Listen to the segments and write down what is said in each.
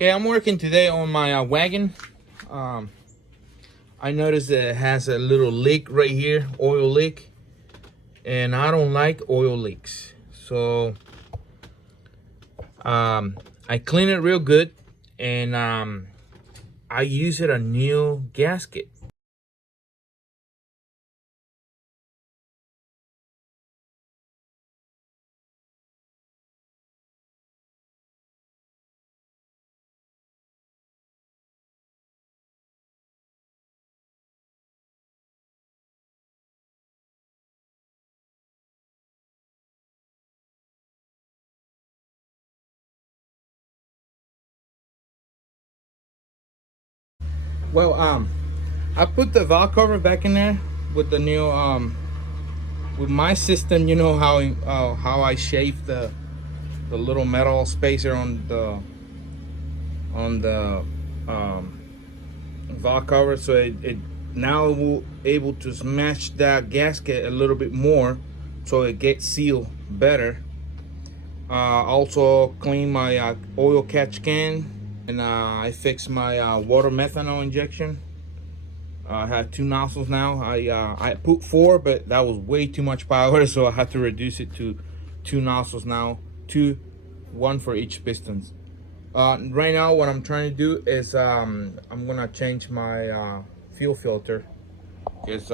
Okay, I'm working today on my wagon. Um, I noticed that it has a little leak right here, oil leak, and I don't like oil leaks. So I clean it real good, and I use it a new gasket. Well, I put the valve cover back in there with the new with my system. You know how I shave the little metal spacer on the um, valve cover, so it now will able to smash that gasket a little bit more, so it gets sealed better. Also clean my oil catch can, and I fixed my water methanol injection. I have two nozzles now. I put four, but that was way too much power, so I had to reduce it to two nozzles now, one for each pistons. Right now, what I'm trying to do is I'm gonna change my fuel filter, because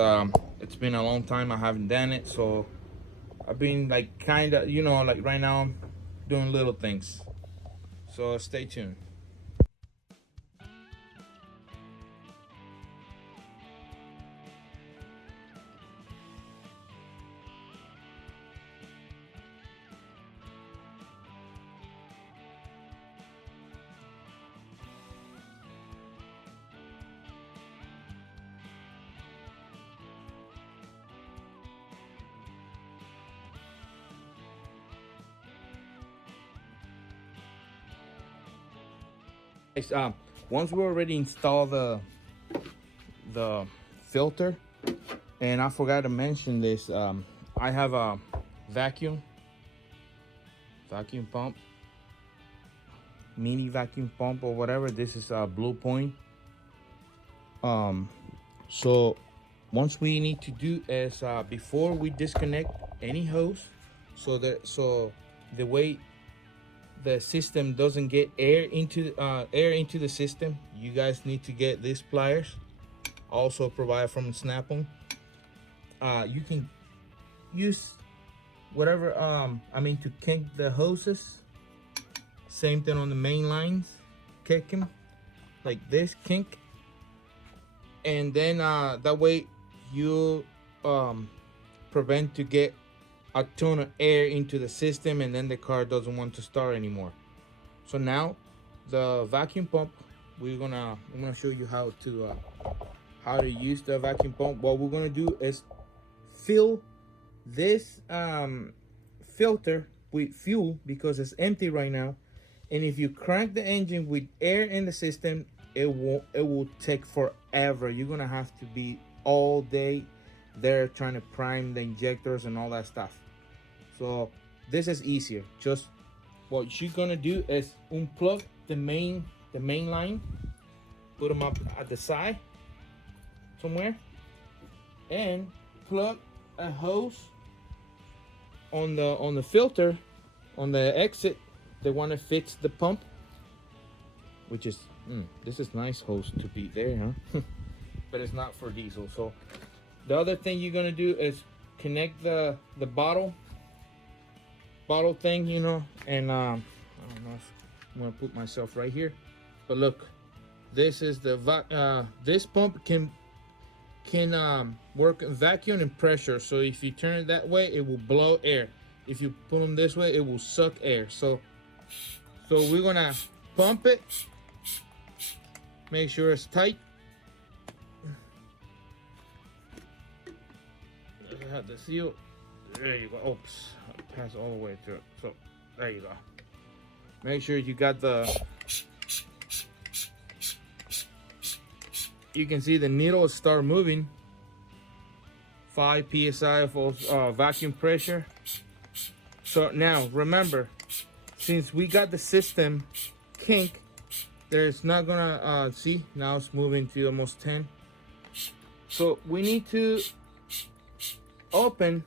it's been a long time I haven't done it. So I've been like kind of, like right now I'm doing little things. So stay tuned. Guys, once we already installed the filter, and I forgot to mention this, I have a vacuum pump, mini vacuum pump or whatever. This is a Blue Point. So once we need to do is before we disconnect any hose, so the way the system doesn't get air into the system, you guys need to get these pliers, also provided from Snap-on. You can use whatever to kink the hoses. Same thing on the main lines, kick them like this, kink, and then that way you prevent to get a ton of air into the system, and then the car doesn't want to start anymore. So now the vacuum pump, I'm gonna show you how to use the vacuum pump. What we're gonna do is fill this filter with fuel because it's empty right now, and if you crank the engine with air in the system, it will take forever. You're gonna have to be all day there trying to prime the injectors and all that stuff. So this is easier. Just what you're gonna do is unplug the main line, put them up at the side somewhere, and plug a hose on the filter, on the exit, the one that fits the pump, which is this is nice hose to be there, huh? But it's not for diesel. So the other thing you're gonna do is connect the bottle thing, and I don't know if I'm gonna put myself right here, but look, this is the this pump can work in vacuum and pressure. So if you turn it that way, it will blow air. If you put them this way, it will suck air. So we're gonna pump it, make sure it's tight. I have the seal. There you go. Oops, I passed all the way through it. So there you go. Make sure you got you can see the needle start moving. 5 psi of vacuum pressure. So now remember, since we got the system kink, there's not gonna see now it's moving to almost 10. So we need to open.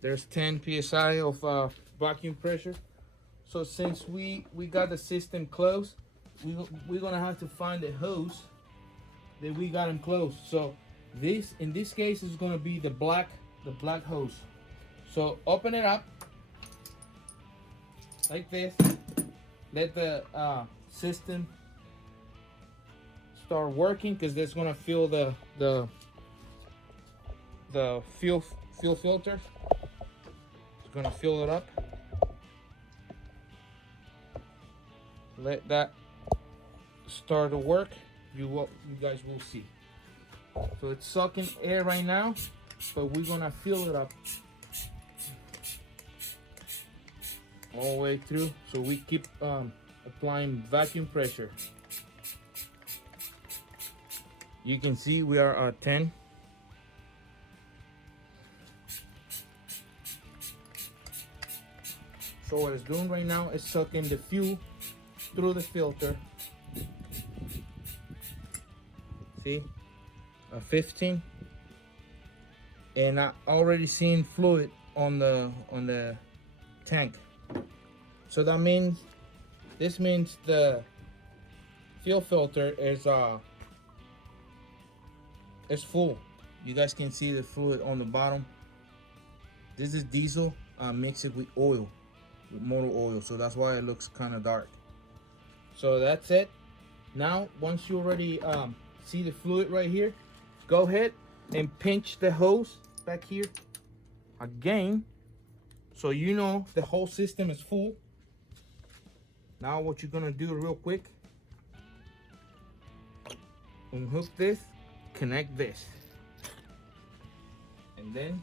There's 10 psi of vacuum pressure. So since we got the system closed, we're gonna have to find a hose that we got them closed. So this in this case is gonna be the black hose. So open it up like this. Let the system start working, because that's gonna fill the fuel filter. It's gonna fill it up. Let that start to work. You guys will see. So it's sucking air right now, but we're gonna fill it up all the way through. So we keep applying vacuum pressure. You can see we are at 10. So what it's doing right now is sucking the fuel through the filter. See, 15, and I already seen fluid on the tank. So that means the fuel filter is full. You guys can see the fluid on the bottom. This is diesel. Mix it with oil, with motor oil. So that's why it looks kind of dark. So that's it. Now, once you already see the fluid right here, go ahead and pinch the hose back here again, so you know the whole system is full. Now what you're gonna do real quick, unhook this, connect this, and then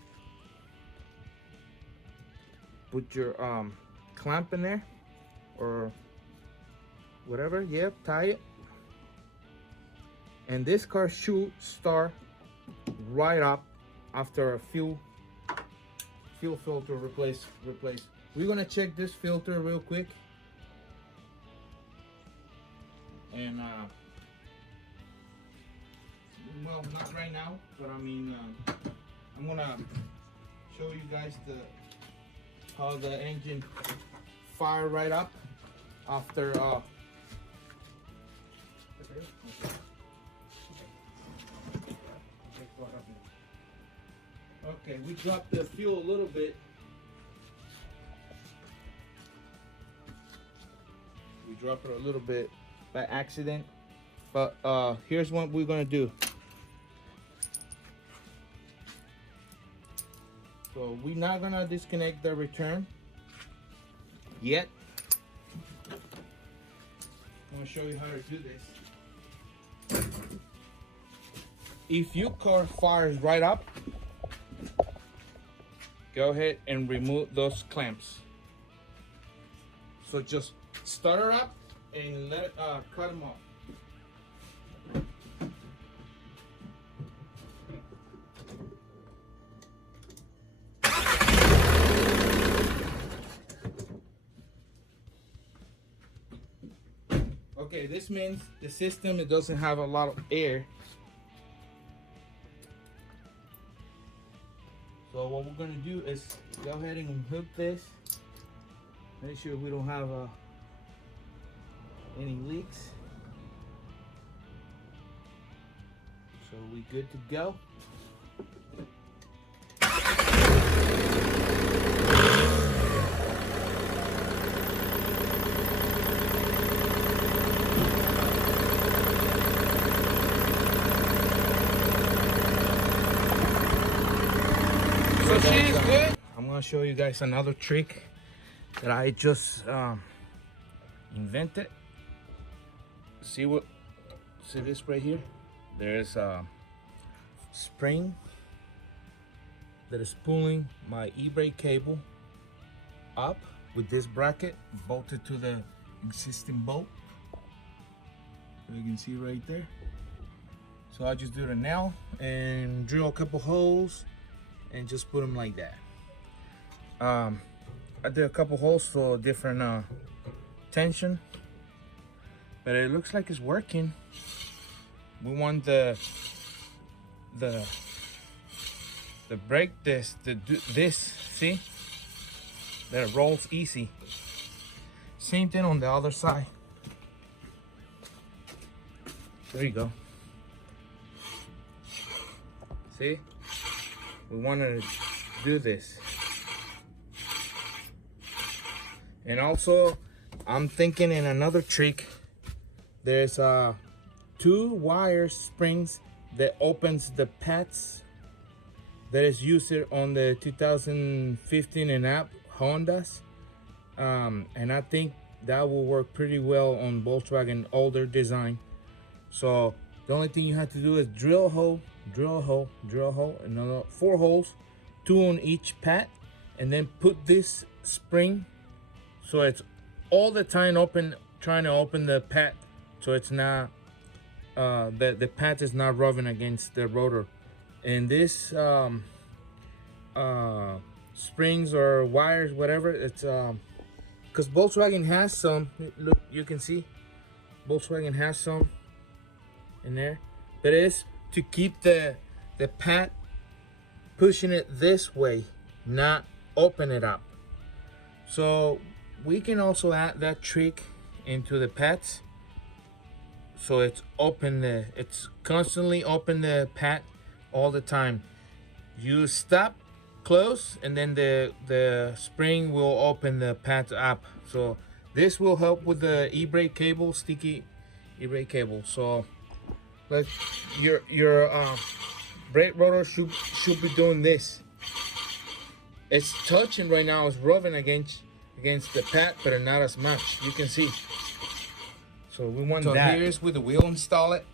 put your clamp in there or whatever. Yep, tie it. And this car should start right up after a fuel filter replace. We're gonna check this filter real quick. And well, not right now, but I mean, I'm gonna show you guys how the engine fire right up after okay, we dropped the fuel a little bit. We dropped it a little bit by accident, but here's what we're gonna do. So we're not gonna disconnect the return yet. I'm gonna show you how to do this. If your car fires right up, go ahead and remove those clamps. So just start her up and let it cut them off. Okay, this means the system, it doesn't have a lot of air. So what we're gonna do is go ahead and unhook this. Make sure we don't have any leaks. So we good to go. So she's good. I'm gonna show you guys another trick that I just invented. See this right here? There's a spring that is pulling my e-brake cable up with this bracket bolted to the existing bolt. You can see right there. So I just do the nail and drill a couple holes and just put them like that. I did a couple holes for different tension. but it looks like it's working. We want the brake disc to do this. See, that it rolls easy. Same thing on the other side. There you go. See, we wanted to do this. And also, I'm thinking in another trick, there's 2 wire springs that opens the pads that is used on the 2015 and up Hondas. And I think that will work pretty well on Volkswagen older design. So the only thing you have to do is drill a hole, another 4 holes, 2 on each pad, and then put this spring so it's all the time open, trying to open the pad, so it's not the pad is not rubbing against the rotor. And this springs or wires, whatever, it's because Volkswagen has some. Look, you can see Volkswagen has some in there, but it is to keep the pad pushing it this way, not open it up. So we can also add that trick into the pads, so it's constantly open the pad all the time. You stop, close, and then the spring will open the pad up. So this will help with the e-brake cable, sticky e-brake cable. So like your brake rotor should be doing this. It's touching right now, it's rubbing against the pad, but not as much. You can see. So we want that. So here's with the wheel install it.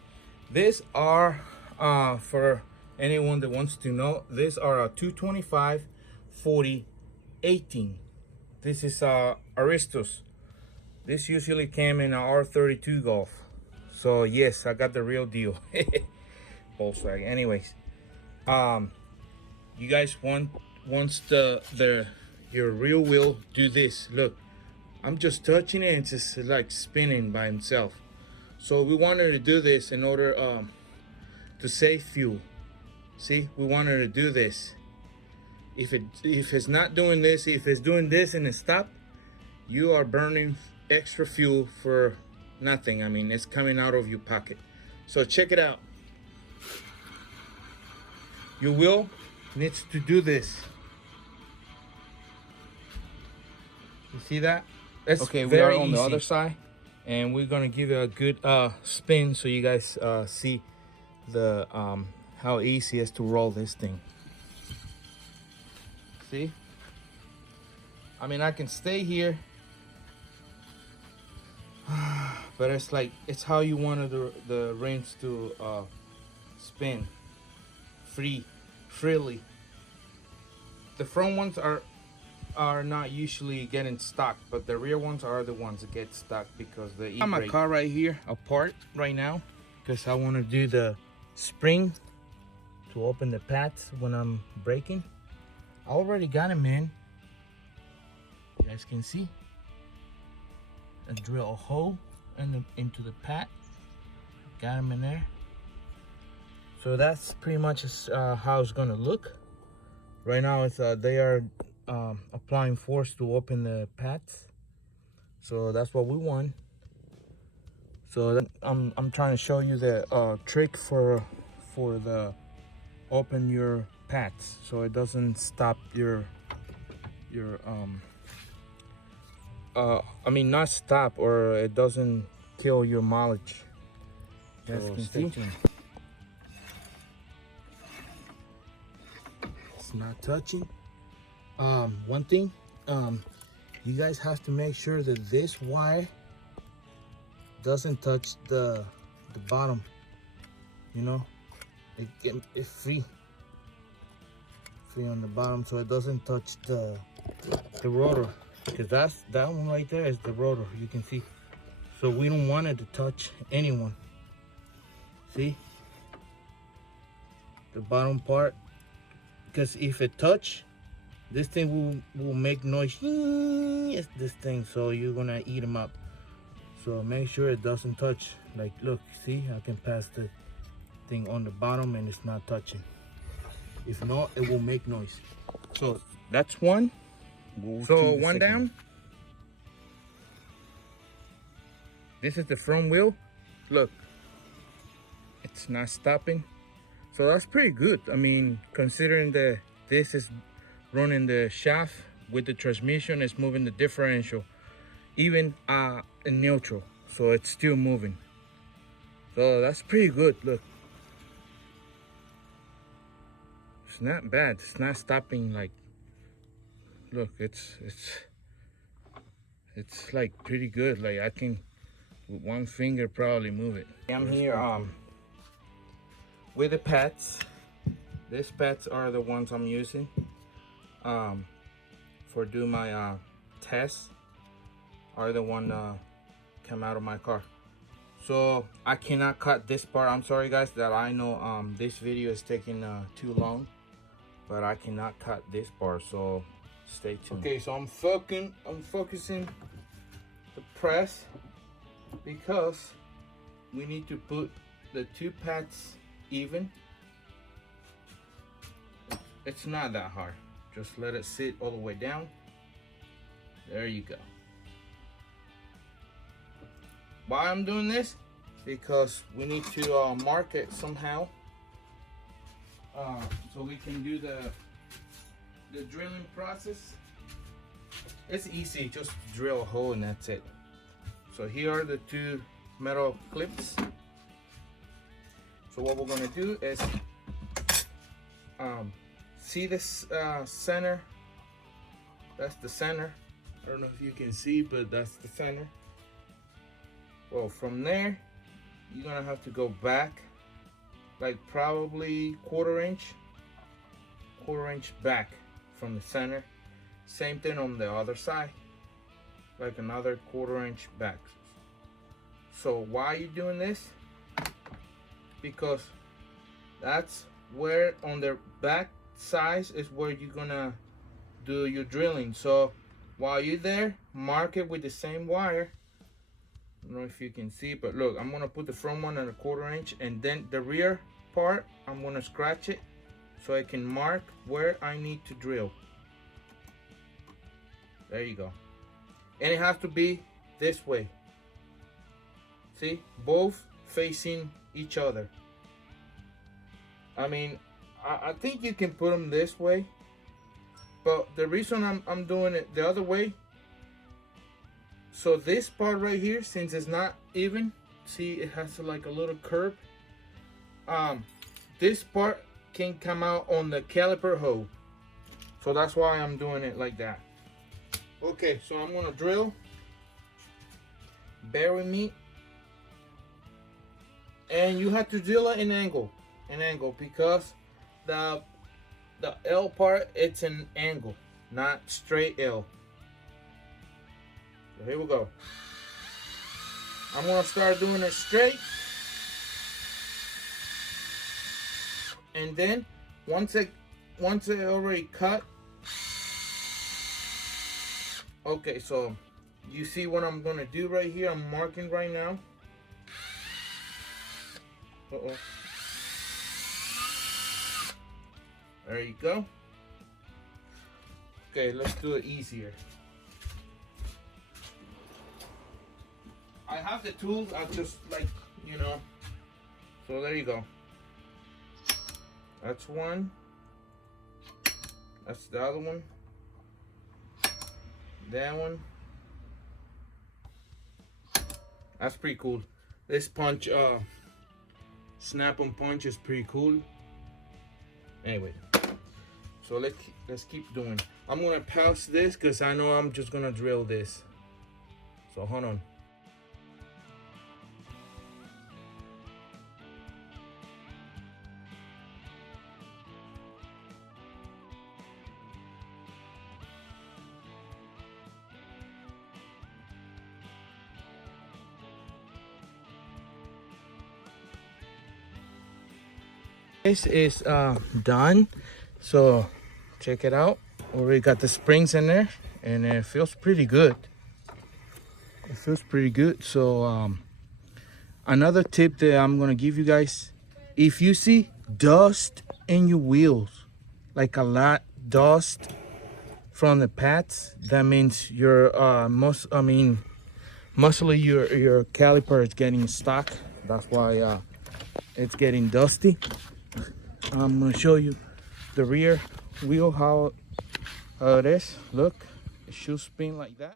These are for anyone that wants to know, these are a 225 40 18. This is Aristos. This usually came in a R32 Golf. So yes, I got the real deal. Volkswagen. Anyways, you guys once your real wheel do this. Look, I'm just touching it and it's just like spinning by himself. So we wanted to do this in order to save fuel. See, we wanted to do this. If it's not doing this, if it's doing this and it stopped, you are burning extra fuel for nothing. I mean, it's coming out of your pocket. So check it out. Your wheel needs to do this. You see that? That's okay. We are on the other side, and we're gonna give it a good spin so you guys see the how easy it is to roll this thing. See? I mean, I can stay here, but it's like, it's how you wanted the reins to spin freely. The front ones are not usually getting stuck, but the rear ones are the ones that get stuck because the e-brake. I have my car right here apart right now because I want to do the spring to open the pads when I'm braking. I already got them in. You guys can see. I drill a hole into the pad. Got them in there. So that's pretty much how it's gonna look. Right now, it's they are applying force to open the pads. So that's what we want. So I'm trying to show you the trick for the open your pads, so it doesn't stop your I mean, not stop, or it doesn't kill your mileage. Yes, so stay tuned. It's not touching. One thing, you guys have to make sure that this wire doesn't touch the bottom. You know, it's free on the bottom, so it doesn't touch the rotor, because that one right there is the rotor. You can see. So we don't want it to touch anyone. See the bottom part, because if it touch, this thing will make noise. It's this thing, so you're gonna eat them up. So make sure it doesn't touch. Like, look, see, I can pass the thing on the bottom and it's not touching. If not, it will make noise. So that's one. So one down. This is the front wheel. Look, it's not stopping. So that's pretty good. I mean, considering that this is running the shaft with the transmission, it's moving the differential, even in neutral. So it's still moving. So that's pretty good. Look, it's not bad. It's not stopping. Like, look, it's like pretty good. Like, I can with one finger probably move it. I'm here with the pads. These pads are the ones I'm using for do my tests. Are the one come out of my car. So I cannot cut this part. I'm sorry guys that I know this video is taking too long, but I cannot cut this part, so stay tuned. Okay, so I'm focusing the press because we need to put the two pads even. It's not that hard. Just let it sit all the way down. There you go. Why I'm doing this? Because we need to mark it somehow, so we can do the drilling process. It's easy, just drill a hole and that's it. So here are the two metal clips. So what we're gonna do is see this center. That's the center. I don't know if you can see, but that's the center. Well, from there you're gonna have to go back like probably quarter inch back from the center. Same thing on the other side, like another quarter inch back. So why are you doing this? Because that's where on the back side is where you're gonna do your drilling. So while you're there, mark it with the same wire. I don't know if you can see, but look, I'm gonna put the front one at a quarter inch, and then the rear part I'm gonna scratch it so I can mark where I need to drill. There you go. And it has to be this way. See, both facing each other. I mean, I think you can put them this way, but the reason I'm doing it the other way, so this part right here, since it's not even, see it has like a little curve, this part can come out on the caliper hole. So that's why I'm doing it like that. Okay, so I'm gonna drill. Bear with me. And you have to drill it in angle, because the L part, it's an angle, not straight L. So here we go. I'm gonna start doing it straight, and then once it already cut. Okay, so you see what I'm gonna do right here? I'm marking right now. There you go. Okay, let's do it easier. I have the tools, I just like, you know. So there you go. That's one. That's the other one. That one. That's pretty cool. This punch, snap and punch is pretty cool. Anyway, so let's keep doing. I'm gonna pause this because I know I'm just gonna drill this. So hold on. This is done, so check it out. Already got the springs in there, and it feels pretty good. It feels pretty good. So another tip that I'm gonna give you guys, if you see dust in your wheels, like a lot dust from the pads, that means your mostly your caliper is getting stuck. That's why it's getting dusty. I'm gonna show you the rear wheel, how it is. Look, it should spin like that.